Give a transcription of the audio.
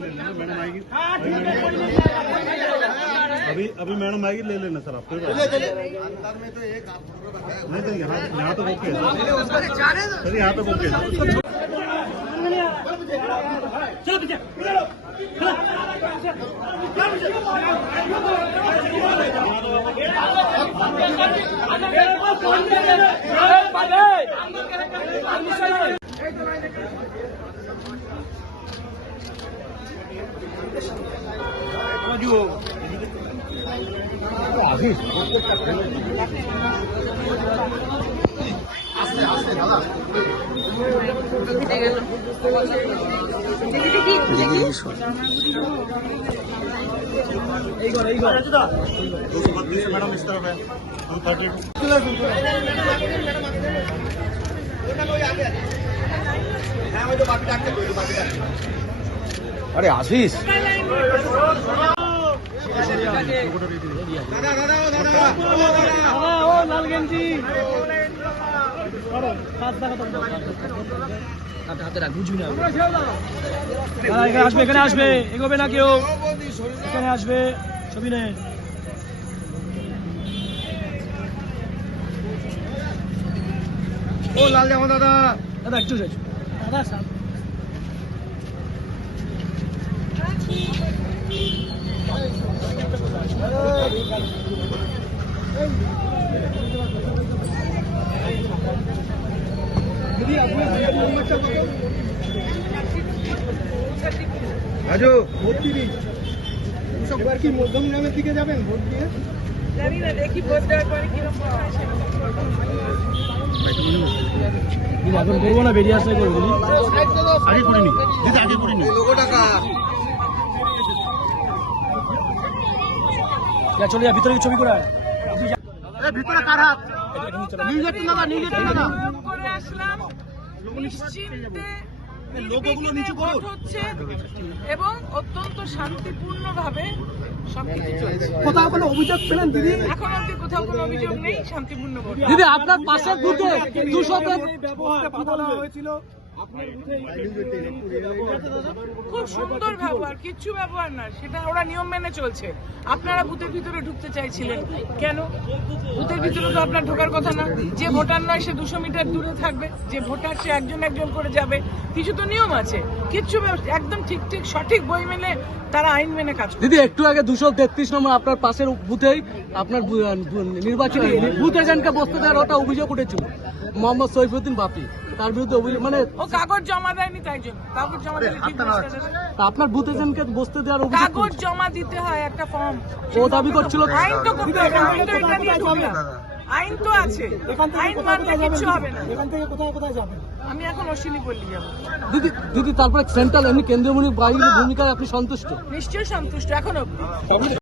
ले मैडम आएगी। अभी अभी मैडम आएगी ले लेना सर आप नहीं। नहीं तो यहाँ यहाँ तो ओके है सर यहाँ तो ओके ম্যাডাম ইস হ্যাঁ ওই তো বাকি রাখতে বাকি রাখতে আরে আসিস আসবে এখানে আসবে। এগোবে না কেউ। এখানে আসবে ছবি নেই ও লাল জামা দাদা। দাদা একটু যাই। দাদা রাজু। বত্রিশ এবার কি মধ্যম গ্রামের দিকে যাবেন ভোট দিয়ে দেখি ভোট দেওয়ার পরে কীরকম করব না। বেরিয়ে আসলে করব আগে করিনি। আগে করিনি লোক টাকা যা চলে যা ভিতরে ছবি করে ভিতরে কার হাত? করে আসলাম নিশ্চিন্তে লোগোগুলো নিচু করুন। এবং অত্যন্ত শান্তিপূর্ণ ভাবে কোথাও কোনো অভিযোগ পেলেন দিদি? এখন অব্দি কোথাও কোনো অভিযোগ নেই শান্তিপূর্ণ দিদি আপনার পাশের বুথে দুশো হয়েছিল খুব সুন্দর ব্যবহার, কিচ্ছু ব্যবহার না সেটা ওরা নিয়ম মেনে চলছে। আপনারা বুথের ভিতরে ঢুকতে চাইছিলেন। কেন? বুথের ভিতরে তো আপনার ঢোকার কথা না। যে ভোটার নয়, সে দুশো মিটার দূরে থাকবে। যে ভোটার, সে একজন একজন করে যাবে। কিছু তো নিয়ম আছে। ব্যব- একদম ঠিক ঠিক সঠিক বই মেনে তারা আইন মেনে কাজ করে। দিদি একটু আগে দুশো তেত্রিশ নম্বর আপনার পাশের বুথেই আপনার বু- বু- নির্বাচনী বুথ এজেন্টকে বসতে দেওয়ার ওটা অভিযোগ উঠেছিল। মোহাম্মদ সৈফুদ্দিন বাপি। তার বিরুদ্ধে অভিযোগ মানে ও কাগজ জমা দেয়নি তাই জন্য। কাগজ জমা দিলে আপনার বুথ এজেন্টকে বসতে দেওয়ার অভিযোগ কাগজ জমা দিতে হয় একটা ফর্ম। ও দাবি করছিল আইন তো করতে হবে আইন তো আছে। আইন মানলে কিছু হবে না। এখান থেকে কোথায় কোথায় যাবেন? আমি এখন অশ্বিনী পল্লী যাব। দিদি দিদি তারপরে সেন্ট্রাল এমনি কেন্দ্রীয় মনি বাহিনীর ভূমিকায় আপনি সন্তুষ্ট? নিশ্চয়ই সন্তুষ্ট এখন অব্দি